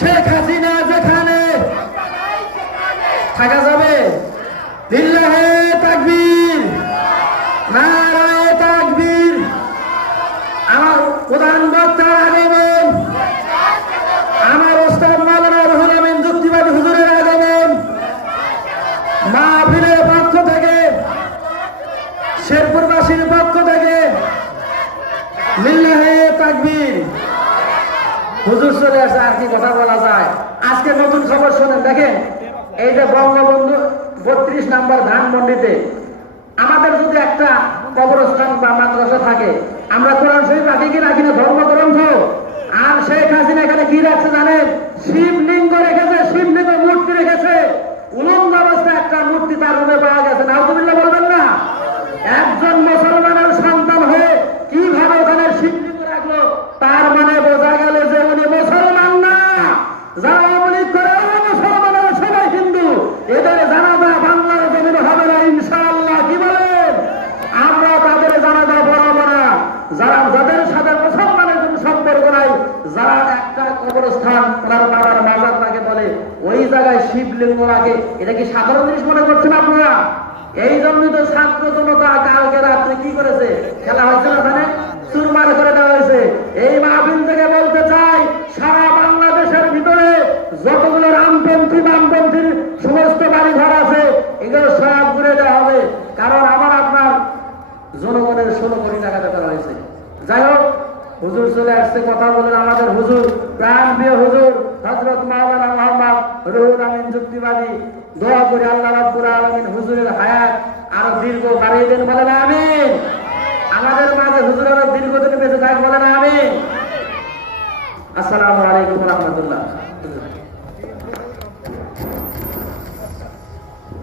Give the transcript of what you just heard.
শেখ হাসিনা যেখানে থাকা যাবে। লিল্লাহে তাকবীর, নারায়ে তাকবীর। আমার প্রধান বক্তার আগমন, আমার ওস্তাদ মাওলানা রুহুল আমিন যুক্তিবাদী হুজুরের আগমন, মাহফিলের পক্ষ থেকে, শেরপুরবাসীর পক্ষ থেকে লিল্লাহে তাকবীর। হুজুর চলে আসে, আর কি কথা বলা যায়। আজকে নতুন খবর শোনেন, দেখেন এই যে বঙ্গবন্ধু 32 নম্বর ধানমন্ডিতে আমাদের যদি একটা কবরস্থান বা মাদ্রাসা থাকে, আমরা কোরআন শরীফ রাখি কি রাখি না, ধর্মগ্রন্থ। আর শেখ হাসিনা এখানে কি রাখছে জানেন? শিবলিঙ্গ রেখেছে, শিবলিঙ্গ মূর্তি রেখেছে। উলঙ্গ অবস্থায় একটা মূর্তি তার রুমে পাওয়া গেছে। নাউজুবিল্লাহ বলবেন না? একজন মুসলমানের সন্তান হয়ে কিভাবে ওখানে শিবলিঙ্গ রাখলো? তার মানে বোঝা গেল যে উনি মুসলমান না। যারা আওয়ামী লীগ করে ওরা মুসলমান, সবাই হিন্দু। এদের জানাজা বাংলার জমিনে হবে না ইনশাআল্লাহ। কি বলেন? আমরা তাদের জানাজা পড়াবো না। যারা যাদের সাথে মুসলমানের কোনো সম্পর্ক নাই, যারা একটা কবরস্থান তার বাবার মাজার তাকে বলে, ওই জায়গায় শিবলিঙ্গ রাখে, এটা কি সাধারণ জিনিস মনে করছেন আপনারা? এই জন্যই তো ছাত্র জনতা কালকে রাত্রে কি করেছে, খেলা হয়েছে না, জানেন? চুরমার করে দেওয়া হয়েছে। এই মাহফিল থেকে বলতে চাই, সারা বাংলাদেশের ভিতরে যতগুলো রামপন্থী বামপন্থীর সমস্ত বাড়ি ঘর আছে, এগুলো সব ঘুরে দেওয়া হবে। কারণ আমার আপনার জনগণের 16 কোটি টাকা দেওয়া হয়েছে। যাই হোক, হুজুর চলে আসছে, কথা বলেন। আমাদের হুজুর, প্রাণ প্রিয় হুজুর হযরত মাওলানা মুহাম্মদ রুহুল আমিন যুক্তিবাদী। দোয়া করি আল্লাহ রাব্বুল আলামিন হুজুরের হায়াত আরো দীর্ঘ বাড়িয়ে দেন, বলেন আমিন। আমাদের মাঝে হুজুর আরো দীর্ঘদিন বেঁচে থাক, বলেন আমিন। আসসালামু আলাইকুম ওয়া রাহমাতুল্লাহ।